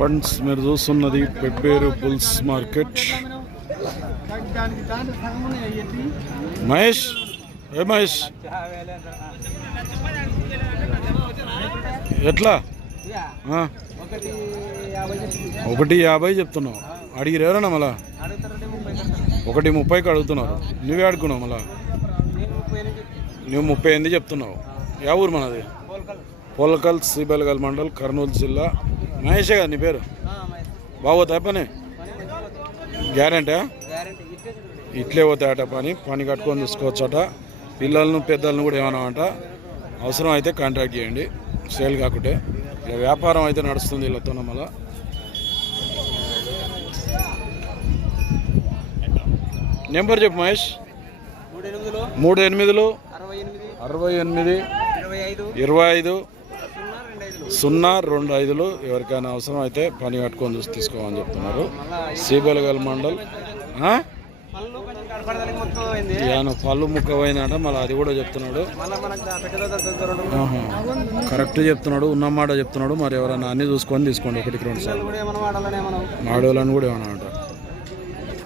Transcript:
Friends మీరు చూస్తున్నది Pebberu bulls market. Mahesh ఏ మహేష్? ఎట్లా? ఒకటి యాభై చెప్తున్నావు. అడిగిరు ఎవరన్నా మళ్ళా? ఒకటి ముప్పైకి అడుగుతున్నారు. నువ్వే అడుగున్నావు మళ్ళా? నువ్వు ముప్పై ఎనిమిది చెప్తున్నావు. యా ఊరు మనది? పోల్కల్. పోలకల్ శ్రీబెలగల్ మండల్ కర్నూలు జిల్లా. మహేషే కదా నీ పేరు? బాగోతా పని? గ్యారంటీ ఇట్లే పోతాయట పని పని కట్టుకొని చూసుకోవచ్చట. పిల్లలను పెద్దలను కూడా ఏమన్నా అంట అవసరం అయితే కాంటాక్ట్ చేయండి. సేల్ కాకుంటే. ఇక వ్యాపారం అయితే నడుస్తుంది వీళ్ళతో మళ్ళా. నెంబర్ చెప్పు మహేష్. మూడు ఎనిమిదిలో అరవై ఎనిమిది. ఇరవై ఐదు సున్నా రెండు ఐదులు ఎవరికైనా అవసరం అయితే పని కట్టుకొని చూసి తీసుకోమని చెప్తున్నారు. శ్రీబెలగల్ మండల్ ఆ? పళ్ళు కొంచెం ఈయన పళ్ళు మళ్ళీ అది కూడా చెప్తున్నాడు. కరెక్ట్ చెప్తున్నాడు ఉన్నమాట చెప్తున్నాడు. మరి ఎవరైనా అన్ని చూసుకొని తీసుకోండి. ఒకటికి రెండు సార్లు. మాడోళ్ళని కూడా ఏమన్నా